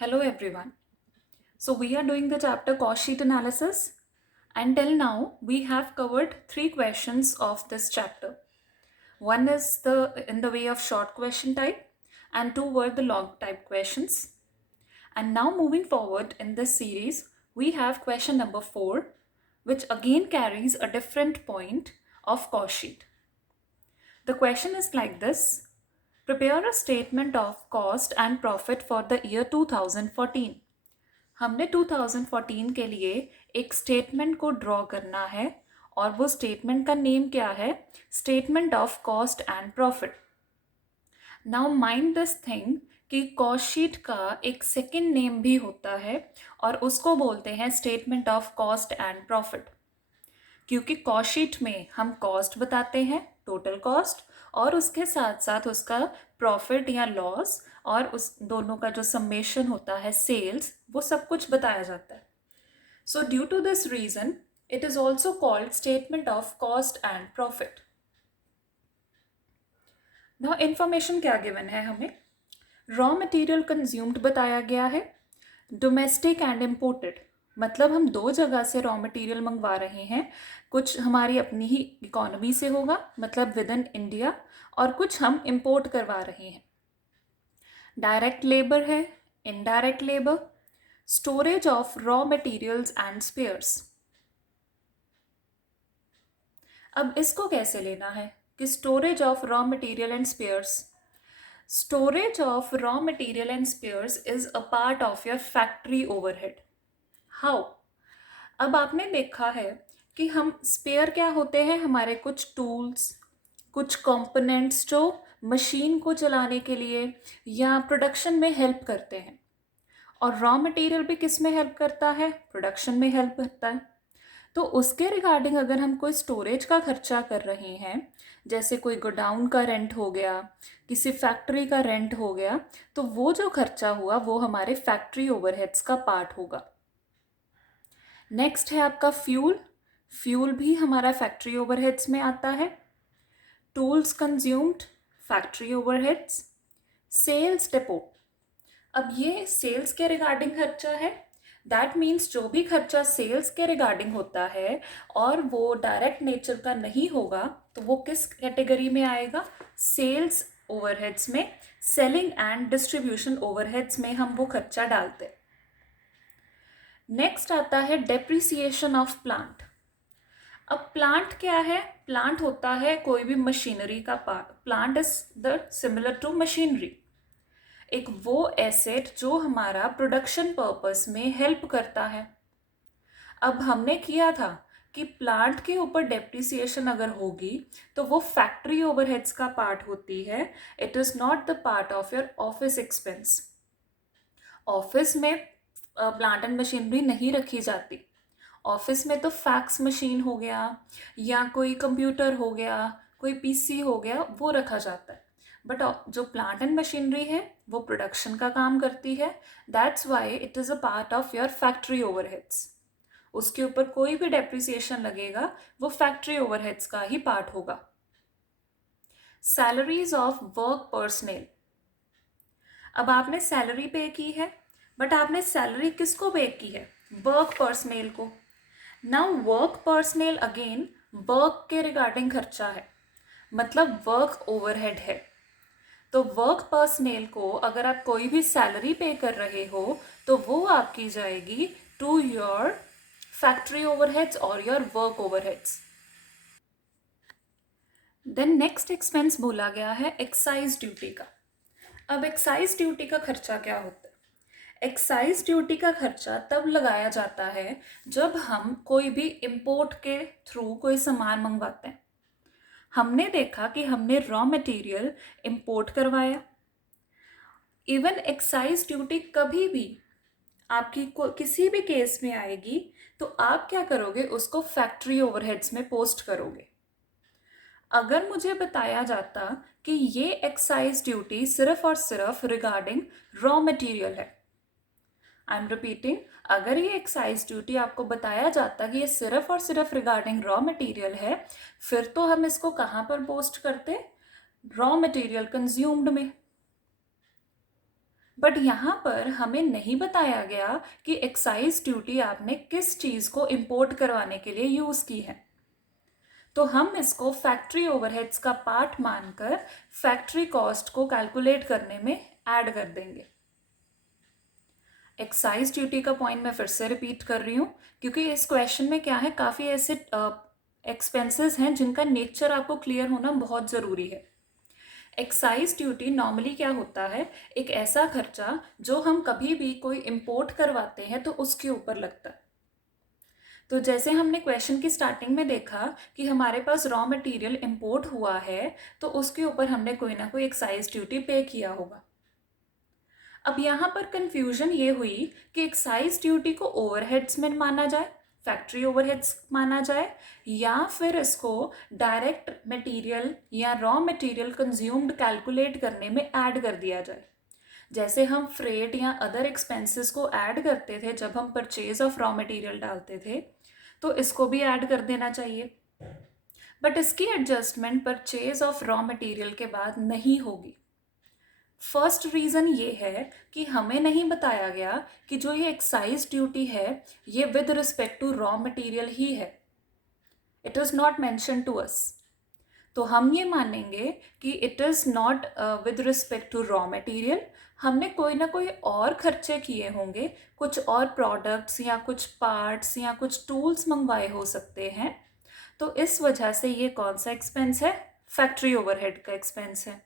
Hello everyone. So we are doing the chapter cost sheet analysis. Until now, we have covered three questions of this chapter. One is the in the way of short question type, and two were the long type questions. And now moving forward in this series, we have question number 4, which again carries a different point of cost sheet. The question is like this: prepare a statement of cost and profit for the year 2014. हमने 2014 के लिए एक statement को draw करना है और वो statement का नेम क्या है? Statement of cost and profit. Now mind this thing कि कॉस्ट शीट का एक सेकेंड नेम भी होता है और उसको बोलते हैं statement of cost and profit, क्योंकि कॉस्ट शीट में हम कॉस्ट बताते हैं, टोटल कॉस्ट, और उसके साथ साथ उसका प्रॉफिट या लॉस और उस दोनों का जो समेशन होता है सेल्स, वो सब कुछ बताया जाता है. So due to this reason it is also called statement of cost and profit. Now information क्या गिवन है हमें? रॉ मटेरियल कंज्यूम्ड बताया गया है, डोमेस्टिक एंड इम्पोर्टेड, मतलब हम दो जगह से रॉ मटेरियल मंगवा रहे हैं. कुछ हमारी अपनी ही इकोनॉमी से होगा, मतलब विद इन इंडिया, और कुछ हम इंपोर्ट करवा रहे हैं. डायरेक्ट लेबर है, indirect labour, storage of raw materials and spheres. अब इसको कैसे लेना है कि storage of raw material and spheres? Storage of raw material and spheres is a part of your factory overhead. How? अब आपने देखा है कि हम स्पेयर क्या होते हैं? हमारे कुछ टूल्स, कुछ कंपोनेंट्स जो मशीन को चलाने के लिए या प्रोडक्शन में हेल्प करते हैं. और रॉ मटेरियल भी किस में हेल्प करता है? प्रोडक्शन में हेल्प करता है. तो उसके रिगार्डिंग अगर हम कोई स्टोरेज का खर्चा कर रहे हैं, जैसे कोई गोडाउन का रेंट हो गया, किसी फैक्ट्री का रेंट हो गया, तो वो जो खर्चा हुआ वो हमारे फैक्ट्री ओवरहेड्स का पार्ट होगा. नेक्स्ट है आपका फ्यूल. फ्यूल भी हमारा फैक्ट्री ओवरहेड्स में आता है. Tools consumed, factory overheads. Sales depot. अब ये सेल्स के रिगार्डिंग खर्चा है. दैट मीन्स जो भी खर्चा सेल्स के रिगार्डिंग होता है और वो डायरेक्ट नेचर का नहीं होगा, तो वो किस कैटेगरी में आएगा? सेल्स ओवरहेड्स में. सेलिंग एंड डिस्ट्रीब्यूशन ओवरहेड्स में हम वो खर्चा डालते हैं. नेक्स्ट आता है डेप्रिसिएशन ऑफ प्लांट. अब प्लांट क्या है? प्लांट होता है कोई भी मशीनरी का part. Plant is the similar to machinery, एक वो एसेट जो हमारा प्रोडक्शन पर्पस में हेल्प करता है. अब हमने किया था कि प्लांट के ऊपर डेप्रिसिएशन अगर होगी तो वो फैक्ट्री ओवरहेड्स का पार्ट होती है. It is not the part of your office expense. Office में प्लांट एंड मशीनरी नहीं रखी जाती. ऑफिस में तो फैक्स मशीन हो गया या कोई कंप्यूटर हो गया, कोई पीसी हो गया, वो रखा जाता है. बट जो प्लांट एंड मशीनरी है वो प्रोडक्शन का काम करती है. That's why it is a part of your factory overheads. उसके ऊपर कोई भी डेप्रिसिएशन लगेगा वो फैक्ट्री ओवरहेड्स का ही पार्ट होगा. Salaries of work personal. अब आपने सैलरी पे की है, बट आपने सैलरी किसको पे की है? वर्क पर्सनल को. Now work personal again work के रिगार्डिंग खर्चा है, मतलब वर्क ओवरहेड है. तो वर्क पर्सनल को अगर आप कोई भी सैलरी पे कर रहे हो तो वो आपकी जाएगी टू योर फैक्ट्री ओवरहेड्स और your work overheads. Then next expense बोला गया है एक्साइज ड्यूटी का. अब एक्साइज ड्यूटी का खर्चा क्या होता है? एक्साइज ड्यूटी का खर्चा तब लगाया जाता है जब हम कोई भी इंपोर्ट के थ्रू कोई सामान मंगवाते हैं. हमने देखा कि हमने रॉ मटेरियल इंपोर्ट करवाया. इवन एक्साइज ड्यूटी कभी भी आपकी किसी भी केस में आएगी तो आप क्या करोगे? उसको फैक्ट्री ओवरहेड्स में पोस्ट करोगे. अगर मुझे बताया जाता कि ये एक्साइज ड्यूटी सिर्फ और सिर्फ रिगार्डिंग रॉ मटेरियल है, आई एम रिपीटिंग, अगर ये एक्साइज ड्यूटी आपको बताया जाता कि ये सिर्फ और सिर्फ रिगार्डिंग रॉ मटेरियल है, फिर तो हम इसको कहाँ पर पोस्ट करते? रॉ मटेरियल कंज्यूम्ड में. बट यहाँ पर हमें नहीं बताया गया कि एक्साइज ड्यूटी आपने किस चीज़ को इंपोर्ट करवाने के लिए यूज़ की है। तो हम इसको फैक्ट्री ओवरहेड्स का पार्ट मानकर फैक्ट्री कॉस्ट को कैलकुलेट करने में ऐड कर देंगे। एक्साइज ड्यूटी का पॉइंट मैं फिर से रिपीट कर रही हूँ, क्योंकि इस क्वेश्चन में क्या है, काफ़ी ऐसे एक्सपेंसेस हैं जिनका नेचर आपको क्लियर होना बहुत ज़रूरी है। एक्साइज ड्यूटी नॉर्मली क्या होता है, एक ऐसा खर्चा जो हम कभी भी कोई इंपोर्ट करवाते हैं तो उसके ऊपर लगता है। तो जैसे हमने क्वेश्चन की स्टार्टिंग में देखा कि हमारे पास रॉ मटेरियल इंपोर्ट हुआ है, तो उसके ऊपर हमने कोई ना कोई एक्साइज ड्यूटी पे किया होगा। अब यहाँ पर कंफ्यूजन ये हुई कि एक्साइज ड्यूटी को ओवरहेड्स में माना जाए, फैक्ट्री ओवरहेड्स माना जाए, या फिर इसको डायरेक्ट मटेरियल या रॉ मटेरियल कंज्यूम्ड कैलकुलेट करने में ऐड कर दिया जाए। जैसे हम फ्रेट या अदर एक्सपेंसेस को ऐड करते थे जब हम परचेज ऑफ रॉ मटेरियल डालते थे, तो इसको भी ऐड कर देना चाहिए। बट इसकी adjustment purchase of raw material के बाद नहीं होगी। फर्स्ट रीज़न ये है कि हमें नहीं बताया गया कि जो ये एक्साइज ड्यूटी है ये with respect to raw material ही है। It is not mention to us. तो हम ये मानेंगे कि it is not with respect to raw material. हमने कोई ना कोई और खर्चे किए होंगे, कुछ और प्रोडक्ट्स या कुछ पार्ट्स या कुछ टूल्स मंगवाए हो सकते हैं। तो इस वजह से ये कौन सा एक्सपेंस है, फैक्ट्री ओवरहेड का एक्सपेंस है।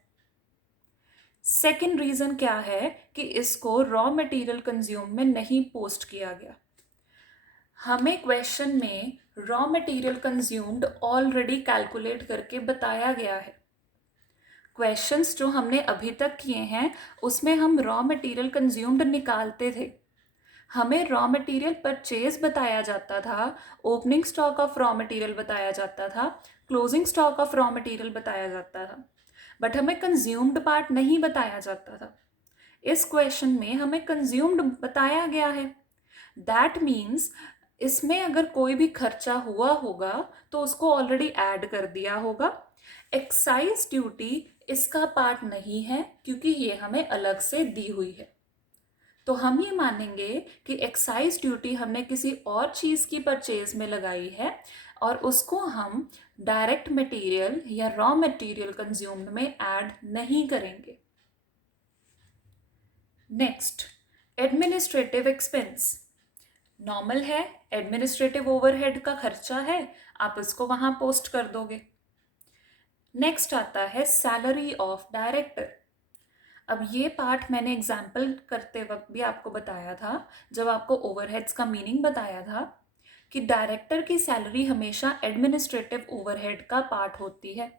सेकेंड रीज़न क्या है कि इसको रॉ मटेरियल कंज्यूम में नहीं पोस्ट किया गया। हमें क्वेश्चन में raw material consumed already calculate करके बताया गया है। क्वेश्चंस जो हमने अभी तक किए हैं उसमें हम रॉ मटेरियल कंज्यूम्ड निकालते थे। हमें रॉ मटेरियल परचेज बताया जाता था, opening stock of raw material बताया जाता था, closing stock of raw material बताया जाता था, बट हमें कंज्यूम्ड पार्ट नहीं बताया जाता था। इस क्वेश्चन में हमें कंज्यूम्ड बताया गया है। दैट मीन्स इसमें अगर कोई भी खर्चा हुआ होगा तो उसको ऑलरेडी ऐड कर दिया होगा। एक्साइज ड्यूटी इसका पार्ट नहीं है क्योंकि ये हमें अलग से दी हुई है। तो हम ये मानेंगे कि एक्साइज ड्यूटी हमने किसी और चीज़ की परचेज में लगाई है और उसको हम डायरेक्ट मटेरियल या रॉ मटेरियल कंज्यूम्ड में ऐड नहीं करेंगे। नेक्स्ट, एडमिनिस्ट्रेटिव एक्सपेंस नॉर्मल है, एडमिनिस्ट्रेटिव ओवरहेड का खर्चा है, आप इसको वहां पोस्ट कर दोगे। नेक्स्ट आता है सैलरी ऑफ डायरेक्टर। अब ये पार्ट मैंने एग्जाम्पल करते वक्त भी आपको बताया था, जब आपको ओवरहेड्स का मीनिंग बताया था कि डायरेक्टर की सैलरी हमेशा एडमिनिस्ट्रेटिव ओवरहेड का पार्ट होती है।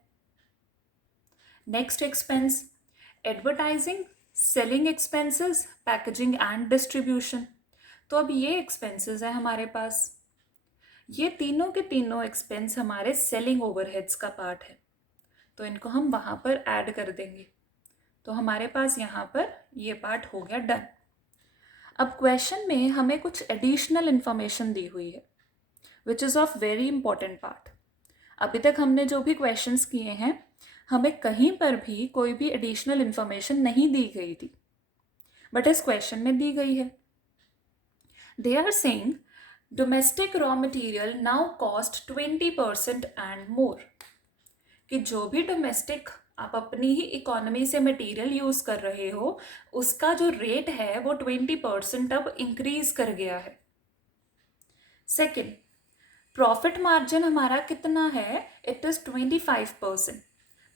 Next expense, advertising, selling expenses, packaging and distribution. तो अब ये एक्सपेंसेस है हमारे पास, ये तीनों के तीनों एक्सपेंस हमारे सेलिंग ओवरहेड्स का पार्ट है, तो इनको हम वहाँ पर ऐड कर देंगे। तो हमारे पास यहाँ पर ये पार्ट हो गया डन। अब क्वेश्चन में हमें कुछ एडिशनल इन्फॉर्मेशन दी हुई है which is of very important part. अभी तक हमने जो भी क्वेश्चंस किए हैं हमें कहीं पर भी कोई भी एडिशनल इन्फॉर्मेशन नहीं दी गई थी, बट इस क्वेश्चन में दी गई है। They are saying domestic raw material now cost 20% and more, कि जो भी डोमेस्टिक आप अपनी ही इकोनॉमी से मटेरियल यूज कर रहे हो उसका जो रेट है वो 20% अब इंक्रीज कर गया है। सेकेंड, प्रॉफिट मार्जिन हमारा कितना है, इट इज 25%,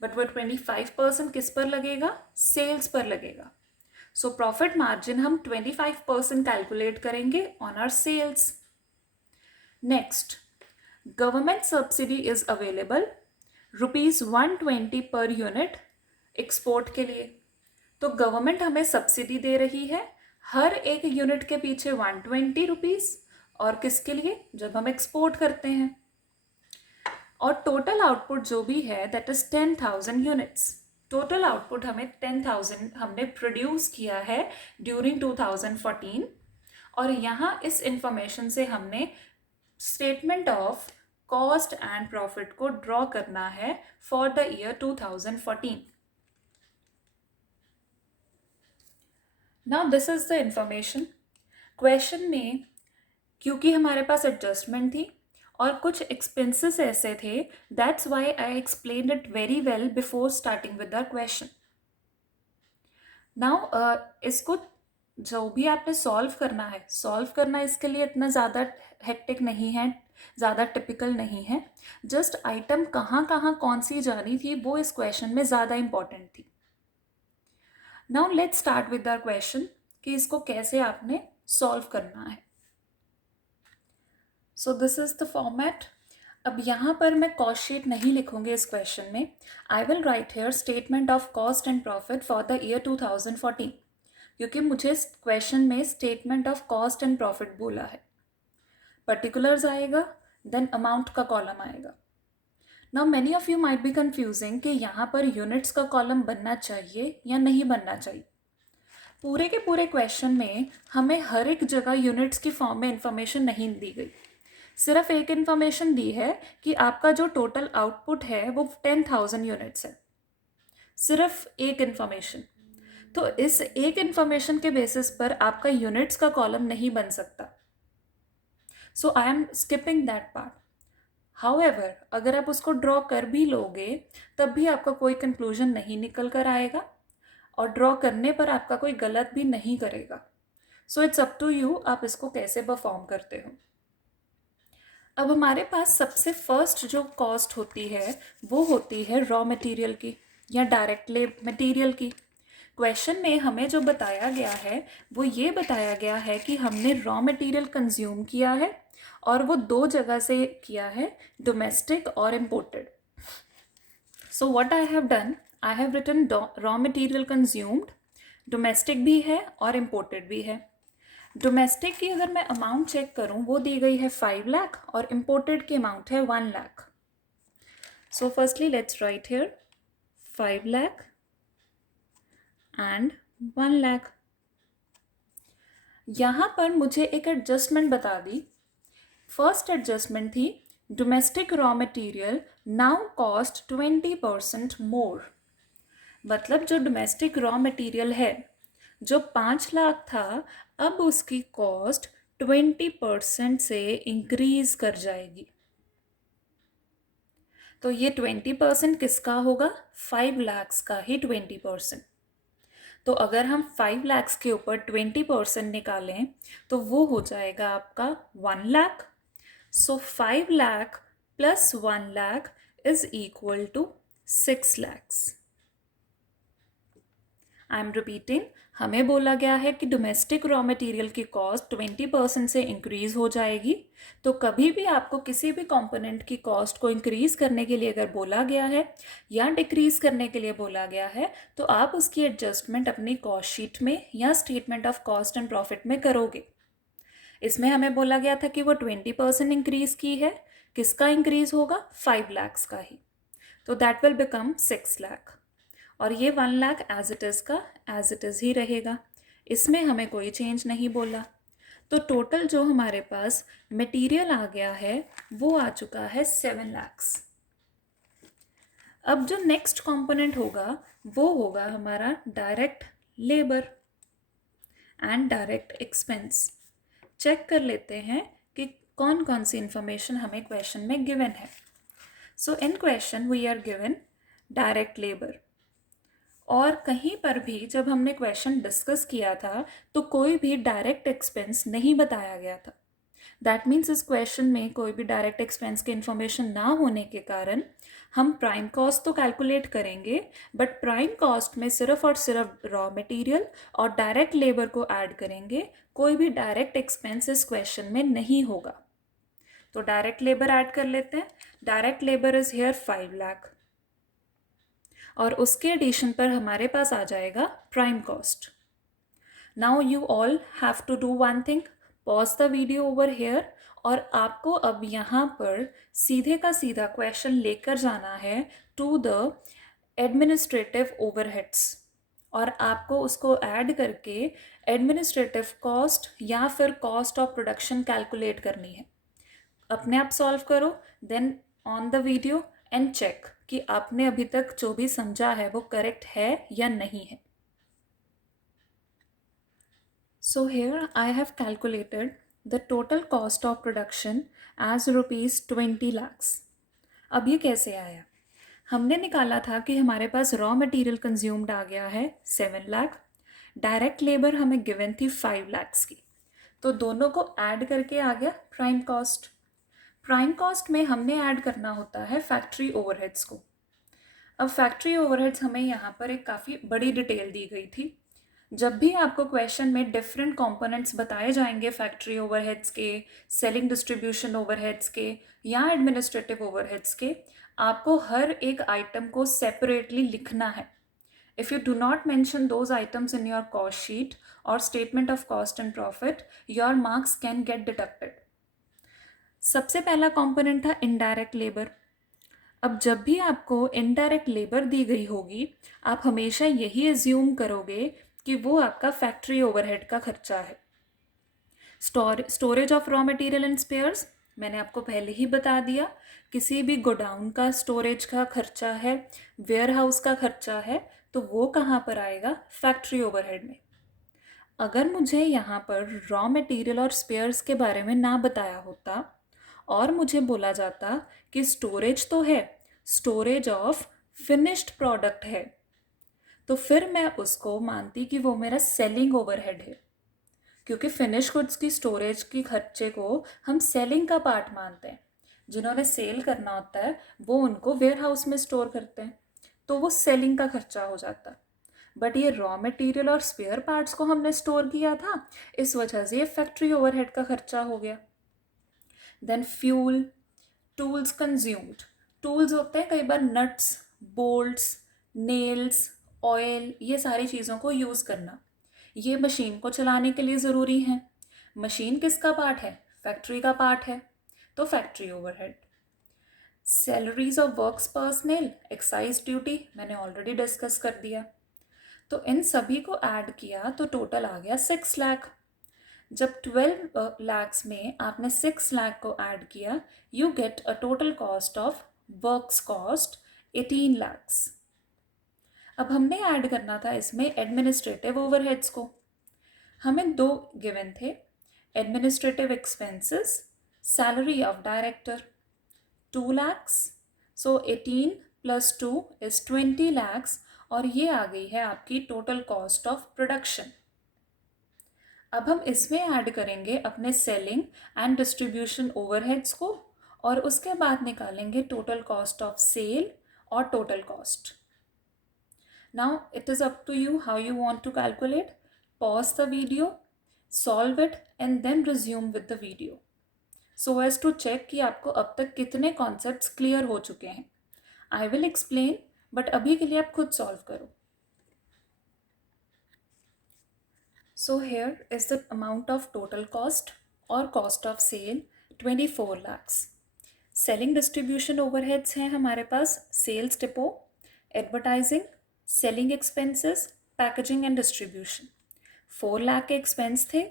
बट वो 25% किस पर लगेगा, सेल्स पर लगेगा। सो प्रॉफिट मार्जिन हम 25% कैलकुलेट करेंगे on our sales. Next, government subsidy is available ₹120 per unit export के लिए। तो गवर्नमेंट हमें सब्सिडी दे रही है हर एक यूनिट के पीछे ₹120, और किसके लिए, जब हम एक्सपोर्ट करते हैं। और टोटल आउटपुट जो भी है that is 10,000 units. Total output हमें 10,000 हमने प्रोड्यूस किया है ड्यूरिंग 2014। और यहाँ इस इंफॉर्मेशन से हमने statement of cost and profit को ड्रॉ करना है for the year 2014। Now this is the information. Question में क्योंकि हमारे पास एडजस्टमेंट थी और कुछ एक्सपेंसेस ऐसे थे, that's why I explain it very well before starting with the question. Now इसको जो भी आपने सॉल्व करना है, सॉल्व करना इसके लिए इतना ज़्यादा हेक्टिक नहीं है, ज़्यादा टिपिकल नहीं है। जस्ट आइटम कहाँ कहाँ कौन सी जानी थी वो इस क्वेश्चन में ज़्यादा इंपॉर्टेंट थी। Now let's start with the question कि इसको कैसे आपने सॉल्व करना है। So this is the format. अब यहाँ पर मैं कॉस्ट शीट नहीं लिखूंगी इस क्वेश्चन में। I will write here statement of cost and profit for the year 2014, क्योंकि मुझे क्वेश्चन में statement of cost and profit बोला है। पर्टिकुलर्स आएगा, देन अमाउंट का कॉलम आएगा। Now many of you might be confusing कि यहाँ पर यूनिट्स का कॉलम बनना चाहिए या नहीं बनना चाहिए। पूरे के पूरे क्वेश्चन में हमें हर एक जगह यूनिट्स की फॉर्म में इंफॉर्मेशन नहीं दी गई। सिर्फ एक इंफॉर्मेशन दी है कि आपका जो टोटल आउटपुट है वो 10,000 यूनिट्स है। सिर्फ एक इंफॉर्मेशन। तो इस एक इंफॉर्मेशन के बेसिस पर आपका यूनिट्स का कॉलम नहीं बन सकता। So I am skipping that part. However, अगर आप उसको ड्रॉ कर भी लोगे तब भी आपका कोई कंक्लूजन नहीं निकल कर आएगा और ड्रॉ करने पर आपका कोई गलत भी नहीं करेगा। So it's up to you, आप इसको कैसे परफॉर्म करते हो। अब हमारे पास सबसे फर्स्ट जो कॉस्ट होती है वो होती है रॉ मटेरियल की या डायरेक्ट मटेरियल की। क्वेश्चन में हमें जो बताया गया है वो ये बताया गया है कि हमने रॉ मटेरियल कंज्यूम किया है और वो दो जगह से किया है, डोमेस्टिक और imported. So what I have done, I have written raw material consumed, domestic भी है और इम्पोर्टेड भी है। डोमेस्टिक की अगर मैं अमाउंट चेक करूं वो दी गई है 5 लाख और इम्पोर्टेड की अमाउंट है 1 lakh. So firstly let's write here 5 lakh and 1 lakh. यहाँ पर मुझे एक एडजस्टमेंट बता दी। फर्स्ट एडजस्टमेंट थी domestic raw material now cost 20% मोर। मतलब जो डोमेस्टिक रॉ मटेरियल है जो 5 लाख था, अब उसकी कॉस्ट 20% से इंक्रीज कर जाएगी। तो ये 20% किसका होगा? 5 लाख का ही 20%। तो अगर हम 5 लाख के ऊपर 20% निकालें तो वो हो जाएगा आपका 1 lakh. So 5 lakh plus 1 lakh is equal to 6 lakhs. I am repeating, हमें बोला गया है कि डोमेस्टिक रॉ मटेरियल की कॉस्ट 20% से इंक्रीज हो जाएगी। तो कभी भी आपको किसी भी कंपोनेंट की कॉस्ट को इंक्रीज करने के लिए अगर बोला गया है या डिक्रीज करने के लिए बोला गया है तो आप उसकी एडजस्टमेंट अपनी कॉस्ट शीट में या statement of cost and profit में करोगे। इसमें हमें बोला गया था कि वो 20% इंक्रीज की है। किसका इंक्रीज होगा? 5 लाख का ही। तो दैट विल बिकम 6 लाख और ये 1 लाख एज इट इज़ का एज इट इज़ ही रहेगा। इसमें हमें कोई चेंज नहीं बोला। तो टोटल जो हमारे पास मटेरियल आ गया है वो आ चुका है 7 लाख्स। अब जो नेक्स्ट कंपोनेंट होगा वो होगा हमारा direct labour and direct expense. Check कर लेते हैं कि कौन कौन सी इंफॉर्मेशन हमें क्वेश्चन में गिवन है। So in question we are given direct labour. और कहीं पर भी जब हमने क्वेश्चन डिस्कस किया था तो कोई भी डायरेक्ट एक्सपेंस नहीं बताया गया था। दैट मीन्स इस क्वेश्चन में कोई भी डायरेक्ट एक्सपेंस की इंफॉर्मेशन ना होने के कारण हम प्राइम कॉस्ट तो कैलकुलेट करेंगे, बट प्राइम कॉस्ट में सिर्फ और सिर्फ रॉ मटेरियल और डायरेक्ट लेबर को ऐड करेंगे। कोई भी डायरेक्ट एक्सपेंस इस क्वेश्चन में नहीं होगा। तो डायरेक्ट लेबर ऐड कर लेते हैं। Direct labour is here 5 lakh और उसके एडिशन पर हमारे पास आ जाएगा prime cost. Now you all have to do one thing, pause the video over here और आपको अब यहाँ पर सीधे का सीधा क्वेश्चन लेकर जाना है टू द एडमिनिस्ट्रेटिव ओवरहेड्स और आपको उसको ऐड करके एडमिनिस्ट्रेटिव कॉस्ट या फिर कॉस्ट ऑफ प्रोडक्शन कैलकुलेट करनी है। अपने आप सॉल्व करो, then on the video and check कि आपने अभी तक जो भी समझा है वो करेक्ट है या नहीं है। So here I have calculated the total cost of production as rupees 20 lakhs. अब ये कैसे आया? हमने निकाला था कि हमारे पास रॉ मटेरियल कंज्यूम्ड आ गया है 7 लाख, डायरेक्ट लेबर हमें गिवन थी 5 लैक्स की, तो दोनों को ऐड करके आ गया प्राइम कॉस्ट. प्राइम कॉस्ट में हमने ऐड करना होता है फैक्ट्री ओवरहेड्स को. अब फैक्ट्री ओवरहेड्स हमें यहाँ पर एक काफ़ी बड़ी डिटेल दी गई थी. जब भी आपको क्वेश्चन में डिफरेंट कंपोनेंट्स बताए जाएंगे फैक्ट्री ओवरहेड्स के, सेलिंग डिस्ट्रीब्यूशन ओवरहेड्स के या एडमिनिस्ट्रेटिव ओवरहेड्स के, आपको हर एक आइटम को सेपरेटली लिखना है. If you do not mention those items in your cost sheet or statement of cost and profit, your marks can get deducted. सबसे पहला कंपोनेंट था इनडायरेक्ट लेबर. अब जब भी आपको इनडायरेक्ट लेबर दी गई होगी, आप हमेशा यही एज्यूम करोगे कि वो आपका फैक्ट्री ओवरहेड का खर्चा है. Storage of raw material and spheres मैंने आपको पहले ही बता दिया, किसी भी गोडाउन का स्टोरेज का खर्चा है, वेयर हाउस का खर्चा है, तो वो कहाँ पर आएगा? फैक्ट्री ओवरहेड में. अगर मुझे यहाँ पर रॉ मटेरियल और स्पेयर्स के बारे में ना बताया होता और मुझे बोला जाता कि स्टोरेज तो है, स्टोरेज ऑफ फिनिश्ड प्रोडक्ट है, तो फिर मैं उसको मानती कि वो मेरा सेलिंग ओवरहेड है, क्योंकि फिनिश गुड्स की स्टोरेज की खर्चे को हम सेलिंग का पार्ट मानते हैं. जिन्होंने सेल करना होता है वो उनको वेयर हाउस में स्टोर करते हैं, तो वो सेलिंग का खर्चा हो जाता है. बट ये रॉ मटेरियल और स्पेयर पार्ट्स को हमने स्टोर किया था, इस वजह से ये फैक्ट्री ओवरहेड का खर्चा हो गया. Then fuel, tools consumed. Tools होते हैं कई बार नट्स, बोल्ट्स, नेल्स, ऑयल, ये सारी चीज़ों को यूज़ करना. ये मशीन को चलाने के लिए ज़रूरी है. मशीन किसका पार्ट है? फैक्ट्री का पार्ट है, तो factory overhead. Salaries of works personal, excise duty मैंने ऑलरेडी डिस्कस कर दिया. तो इन सभी को ऐड किया तो टोटल आ गया 6 लाख. जब 12 लैक्स में आपने 6 लाख को ऐड किया, you get a total cost of works cost 18 lakhs. अब हमने ऐड करना था इसमें एडमिनिस्ट्रेटिव ओवरहेड्स को. हमें दो गिवन थे, administrative expenses, salary of director 2 lakhs. So 18 + 2 is 20 lakhs, और ये आ गई है आपकी टोटल कॉस्ट ऑफ प्रोडक्शन. अब हम इसमें ऐड करेंगे अपने सेलिंग एंड डिस्ट्रीब्यूशन ओवरहेड्स को, और उसके बाद निकालेंगे टोटल कॉस्ट ऑफ सेल और total cost. Now it is up to you how you want to calculate. Pause the video, solve it and then resume with the video, so as to check कि आपको अब तक कितने concepts clear हो चुके हैं. I will explain, but अभी के लिए आप खुद solve करो. So here is the amount of total cost or cost of sale 24 lakhs. Selling distribution overheads हैं हमारे पास, sales depot, advertising, selling expenses, packaging and distribution. 4 lakh के एक्सपेंस थे,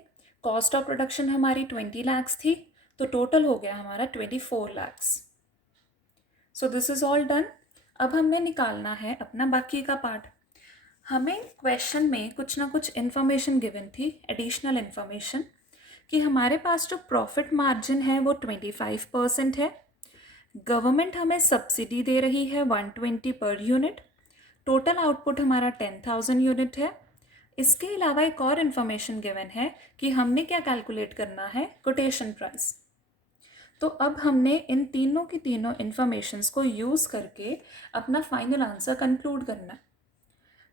कॉस्ट ऑफ प्रोडक्शन हमारी 20 लैक्स थी, तो टोटल हो गया हमारा 24 lakhs. So this is all done. अब हमने निकालना है अपना बाकी का पार्ट. हमें क्वेश्चन में कुछ ना कुछ इन्फॉर्मेशन गिवन थी, एडिशनल इन्फॉर्मेशन, कि हमारे पास जो प्रॉफिट मार्जिन है वो 25% है. गवर्नमेंट हमें सब्सिडी दे रही है 120 पर यूनिट. टोटल आउटपुट हमारा 10,000 यूनिट है. इसके अलावा एक और इन्फॉर्मेशन गिवन है कि हमने क्या कैलकुलेट करना है, कोटेशन प्राइस. तो अब हमने इन तीनों की तीनों इन्फॉर्मेशंस को यूज़ करके अपना फाइनल आंसर कंक्लूड करना है.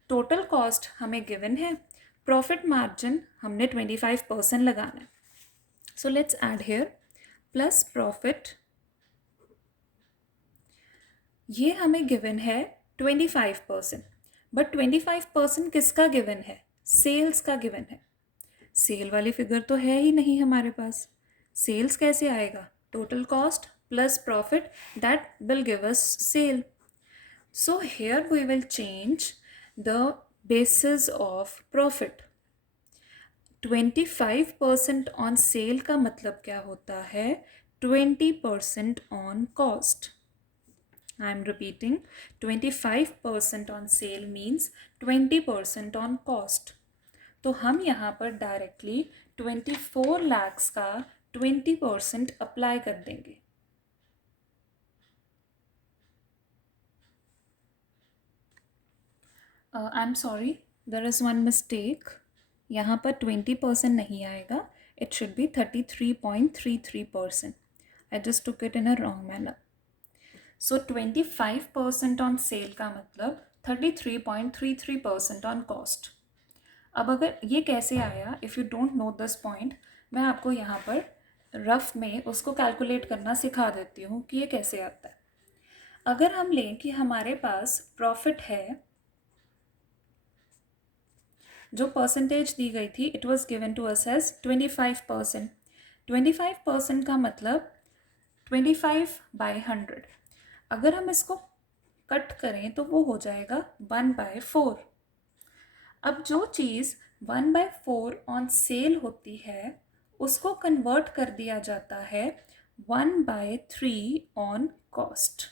टोटल कॉस्ट हमें गिवन है, प्रॉफिट मार्जिन हमने 25% लगाना है. So let's add here plus profit, ये हमें गिवन है 25%. बट 25% किसका गिवन है? सेल्स का गिवन है. सेल वाली फिगर तो है ही नहीं हमारे पास. सेल्स कैसे आएगा? Total cost plus profit, that will give us sale. So here we will change the basis of profit. 25% on sale का मतलब क्या होता है? 20% on cost. I am repeating, 25% on sale means 20% on cost. तो हम यहाँ पर डायरेक्टली 24 lakhs का 20% अप्लाई कर देंगे. I am sorry, there is one mistake. यहाँ पर 20% नहीं आएगा. It should be 33.33%. I just took it in a wrong manner. So 25% on sale का मतलब 33.33% on cost. अब अगर ये कैसे आया, if you don't know this point, मैं आपको यहाँ पर रफ में उसको कैलकुलेट करना सिखा देती हूँ कि ये कैसे आता है. अगर हम लें कि हमारे पास प्रॉफिट है, जो परसेंटेज दी गई थी, it was given to us as 25%. 25% का मतलब 25/100. अगर हम इसको कट करें तो वो हो जाएगा 1/4. अब जो चीज़ 1/4 ऑन सेल होती है उसको कन्वर्ट कर दिया जाता है 1/3 ऑन कॉस्ट.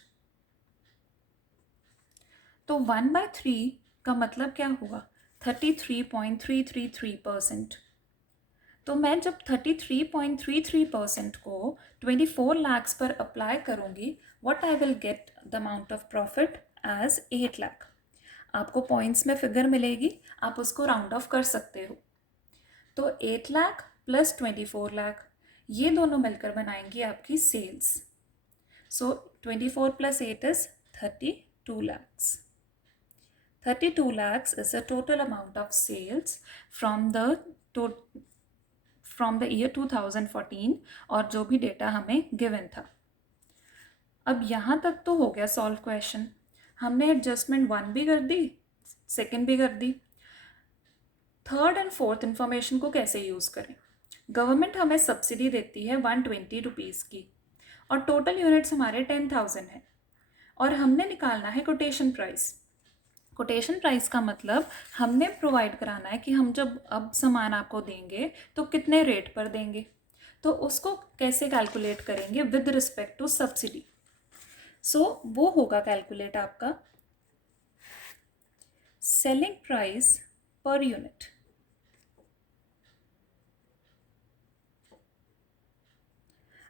तो 1/3 का मतलब क्या हुआ? 33.333%. तो मैं जब 33.33% को 24 lakhs पर अप्लाई करूँगी, what I will get the amount of profit as 8 lakh. आपको पॉइंट्स में फिगर मिलेगी, आप उसको राउंड ऑफ कर सकते हो. तो 8 लाख प्लस 24 लाख, ये दोनों मिलकर बनाएंगी आपकी sales. So 24 plus 8 is 32 lakhs. 32 lakhs is the total amount of sales from the year 2014 और जो भी डेटा हमें गिवन था. अब यहाँ तक तो हो गया सॉल्व क्वेश्चन. हमने एडजस्टमेंट 1 भी कर दी, सेकेंड भी कर दी. थर्ड एंड फोर्थ इंफॉर्मेशन को कैसे यूज़ करें? गवर्नमेंट हमें सब्सिडी देती है 120 रुपीज़ की और टोटल यूनिट्स हमारे 10,000 हैं और हमने निकालना है कोटेशन प्राइस. कोटेशन प्राइस का मतलब हमने प्रोवाइड कराना है कि हम जब अब सामान आपको देंगे तो कितने रेट पर देंगे. तो उसको कैसे कैलकुलेट करेंगे विद रिस्पेक्ट टू सब्सिडी. सो वो होगा कैलकुलेट आपका सेलिंग प्राइस पर यूनिट.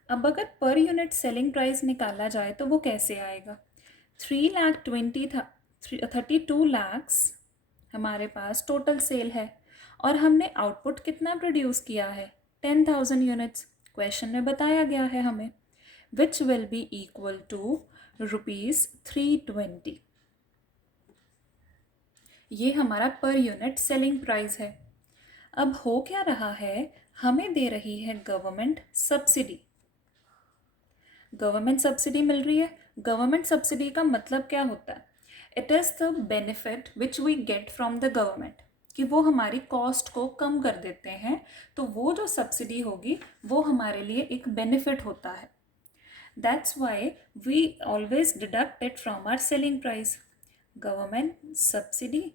अब अगर पर यूनिट सेलिंग प्राइस निकाला जाए तो वो कैसे आएगा? 32 lakhs हमारे पास टोटल सेल है और हमने आउटपुट कितना प्रोड्यूस किया है? 10,000 यूनिट्स. क्वेश्चन में बताया गया है हमें, which will be equal to ₹320. ये हमारा पर यूनिट सेलिंग प्राइस है. अब हो क्या रहा है, हमें दे रही है गवर्नमेंट सब्सिडी. गवर्नमेंट सब्सिडी मिल रही है. गवर्नमेंट सब्सिडी का मतलब क्या होता है? It is the benefit which we get from the government, कि वो हमारी कॉस्ट को कम कर देते हैं. तो वो जो सब्सिडी होगी वो हमारे लिए एक बेनिफिट होता है. That's why we always deduct it from our selling price. Government subsidy,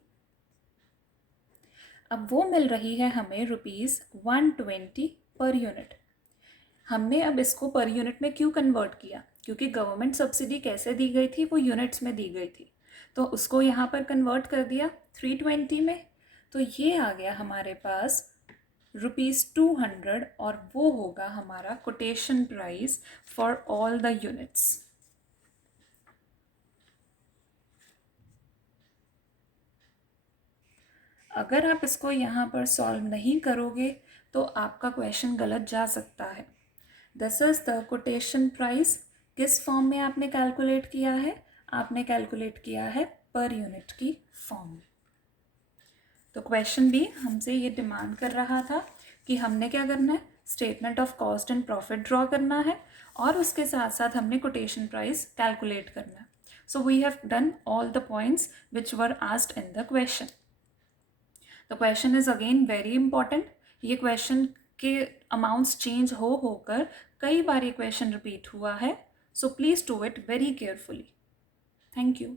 अब वो मिल रही है हमें ₹120 पर यूनिट. हमने अब इसको पर यूनिट में क्यों कन्वर्ट किया? क्योंकि गवर्नमेंट सब्सिडी कैसे दी गई थी, वो यूनिट्स में दी गई थी. तो उसको यहाँ पर कन्वर्ट कर दिया 320 में. तो ये आ गया हमारे पास ₹200 और वो होगा हमारा quotation price for all the units. अगर आप इसको यहाँ पर सॉल्व नहीं करोगे तो आपका क्वेश्चन गलत जा सकता है. This is the quotation price. किस फॉर्म में आपने कैलकुलेट किया है? आपने कैलकुलेट किया है पर यूनिट की फॉर्म में. तो क्वेश्चन भी हमसे ये डिमांड कर रहा था कि हमने क्या करना है, statement of cost and profit draw करना है और उसके साथ साथ हमने कोटेशन प्राइस कैलकुलेट करना है. So we have done all the points which were asked in the question. The question is again very important. ये क्वेश्चन के अमाउंट्स चेंज होकर कई बार ये क्वेश्चन रिपीट हुआ है. So please do it very carefully. Thank you.